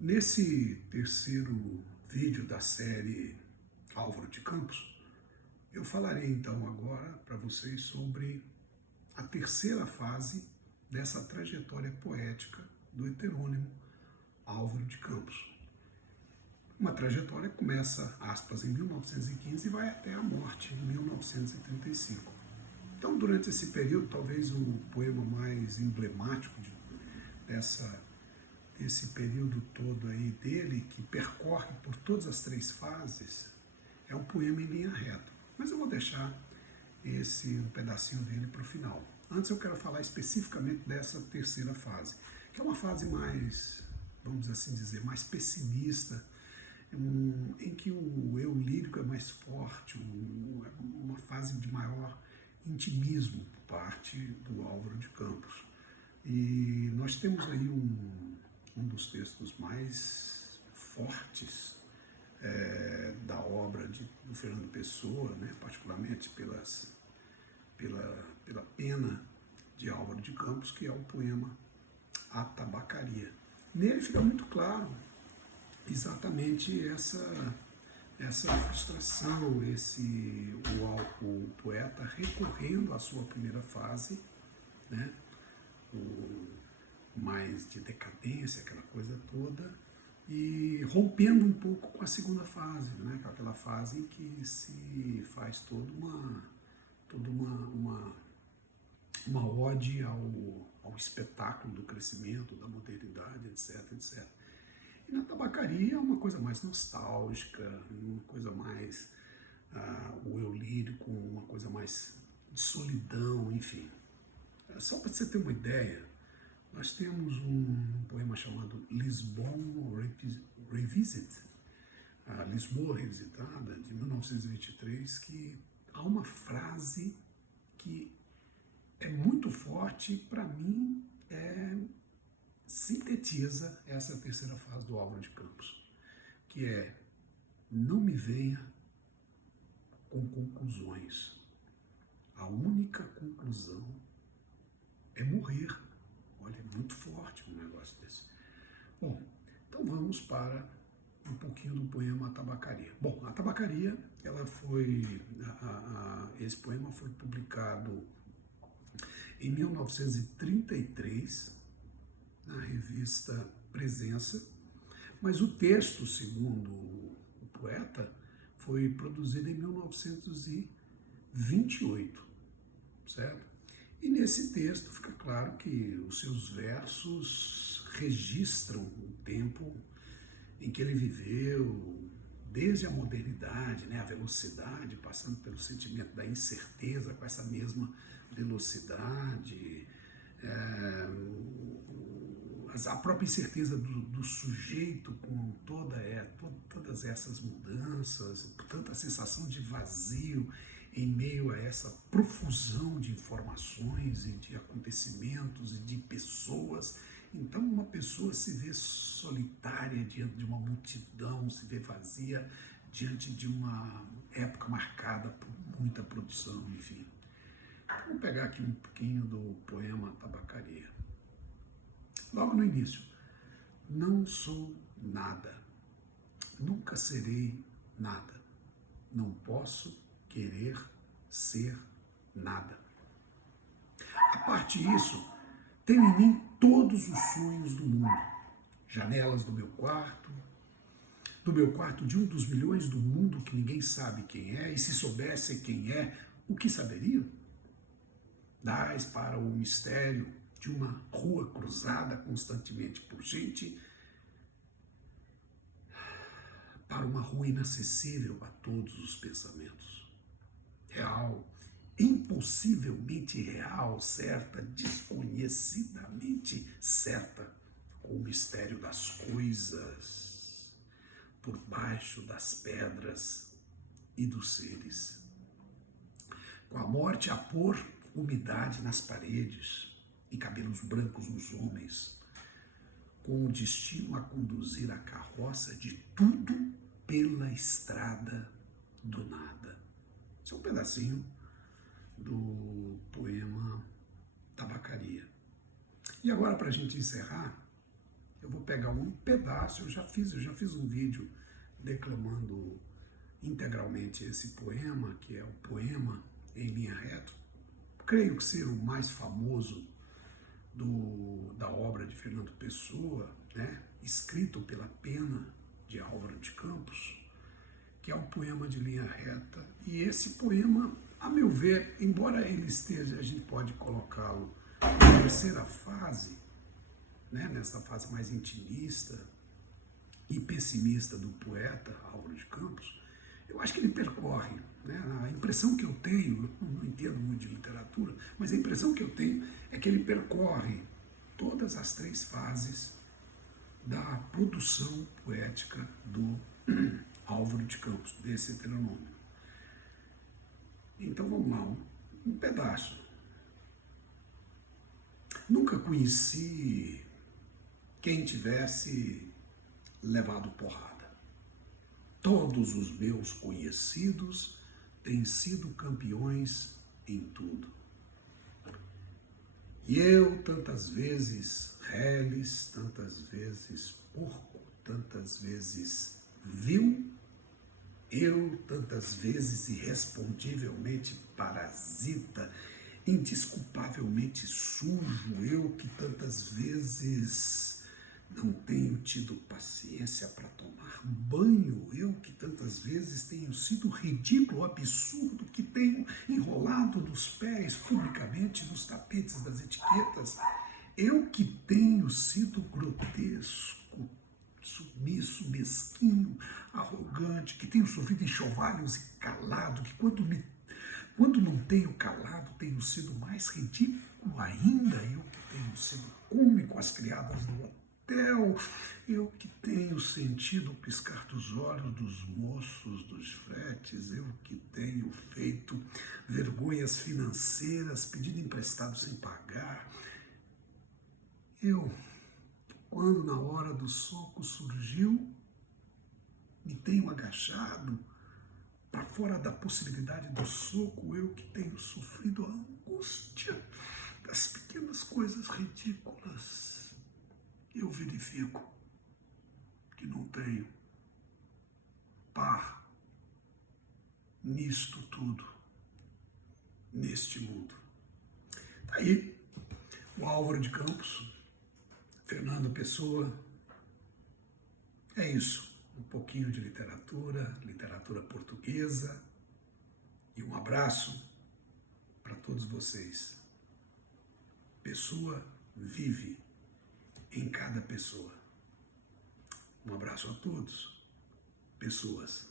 Nesse terceiro vídeo da série Álvaro de Campos, eu falarei então agora para vocês sobre a terceira fase dessa trajetória poética do heterônimo Álvaro de Campos. Uma trajetória que começa, aspas, em 1915 e vai até a morte, em 1935. Então, durante esse período, talvez o poema mais emblemático desse período todo aí dele, que percorre por todas as três fases, é o poema em linha reta. Mas eu vou deixar um pedacinho dele para o final. Antes eu quero falar especificamente dessa terceira fase, que é uma fase mais, vamos assim dizer, mais pessimista, em que o eu lírico é mais forte, uma fase de maior intimismo por parte do Álvaro de Campos. E nós temos aí um dos textos mais fortes da obra do Fernando Pessoa, né, particularmente pela pena de Álvaro de Campos, que é o poema A Tabacaria. Nele fica muito claro exatamente essa frustração, o poeta recorrendo à sua primeira fase, né, mais de decadência, aquela coisa toda, e rompendo um pouco com a segunda fase, né, com aquela fase em que se faz toda uma ode ao espetáculo do crescimento, da modernidade, etc, etc. E na tabacaria é uma coisa mais nostálgica, uma coisa mais o eu lírico, uma coisa mais de solidão, enfim. Só para você ter uma ideia, nós temos um poema chamado Lisbon Revisit, a Lisboa Revisitada, de 1923, que há uma frase que é muito forte, para mim, sintetiza essa terceira fase do Álvaro de Campos, que é: não me venha com conclusões. A única conclusão é morrer. Olha, é muito forte um negócio desse. Bom, então vamos para um pouquinho do poema A Tabacaria. Bom, A Tabacaria, ela foi, esse poema foi publicado em 1933 na revista Presença, mas o texto, segundo o poeta, foi produzido em 1928, certo? E nesse texto fica claro que os seus versos registram o tempo em que ele viveu, desde a modernidade, né, a velocidade, passando pelo sentimento da incerteza com essa mesma velocidade, a própria incerteza do sujeito com todas essas mudanças, tanta sensação de vazio em meio a essa profusão de informações e de acontecimentos e de pessoas. Então uma pessoa se vê solitária diante de uma multidão, se vê vazia diante de uma época marcada por muita produção, enfim. Vamos pegar aqui um pouquinho do poema Tabacaria. Logo no início: não sou nada, nunca serei nada, não posso querer ser nada. A parte disso, tenho em mim todos os sonhos do mundo, janelas do meu quarto de um dos milhões do mundo que ninguém sabe quem é, e se soubesse quem é, o que saberiam? Dás para o mistério de uma rua cruzada constantemente por gente, para uma rua inacessível a todos os pensamentos. Real, impossivelmente real, certa, desconhecidamente certa, com o mistério das coisas, por baixo das pedras e dos seres. Com a morte a pôr umidade nas paredes e cabelos brancos nos homens, com o destino a conduzir a carroça de tudo pela estrada do nada. Isso é um pedacinho do poema Tabacaria. E agora, para a gente encerrar, Eu vou pegar um pedaço, eu já fiz um vídeo declamando integralmente esse poema, que é o poema Em Linha Reta. Creio que ser o mais famoso da obra de Fernando Pessoa, né, escrito pela pena de Álvaro de Campos, que é o poema de Linha Reta. E esse poema, a meu ver, embora ele esteja, a gente pode colocá-lo na terceira fase, né, nessa fase mais intimista e pessimista do poeta Álvaro de Campos, eu acho que ele percorre, né, a impressão que eu tenho, eu não entendo muito de literatura, mas a impressão que eu tenho é que ele percorre todas as três fases da produção poética do Álvaro de Campos, desse heteronômio. Então vamos lá, um pedaço. Nunca conheci quem tivesse levado porrada. Todos os meus conhecidos têm sido campeões em tudo. E eu, tantas vezes reles, tantas vezes porco, tantas vezes vil, eu, tantas vezes irrespondivelmente parasita, indesculpavelmente sujo, eu que tantas vezes não tenho tido paciência para tomar banho, eu que tantas vezes tenho sido ridículo, absurdo, que tenho enrolado nos pés publicamente nos tapetes das etiquetas, eu que tenho sido grotesco, submisso, mesquinho, arrogante, que tenho sofrido enxovalhos e calado, que quando não tenho calado, tenho sido mais ridículo ainda, eu que tenho sido cômico às criadas do hotel, eu que tenho sentido o piscar dos olhos dos moços dos fretes, eu que tenho feito vergonhas financeiras, pedido emprestado sem pagar, eu, quando na hora do soco surgiu, me tenho agachado para fora da possibilidade do soco, eu que tenho sofrido a angústia das pequenas coisas ridículas, eu verifico que não tenho par nisto tudo, neste mundo. Tá aí o Álvaro de Campos, Fernando Pessoa. É isso, um pouquinho de literatura portuguesa, e um abraço para todos vocês. Pessoa vive em cada pessoa. Um abraço a todos. Pessoas.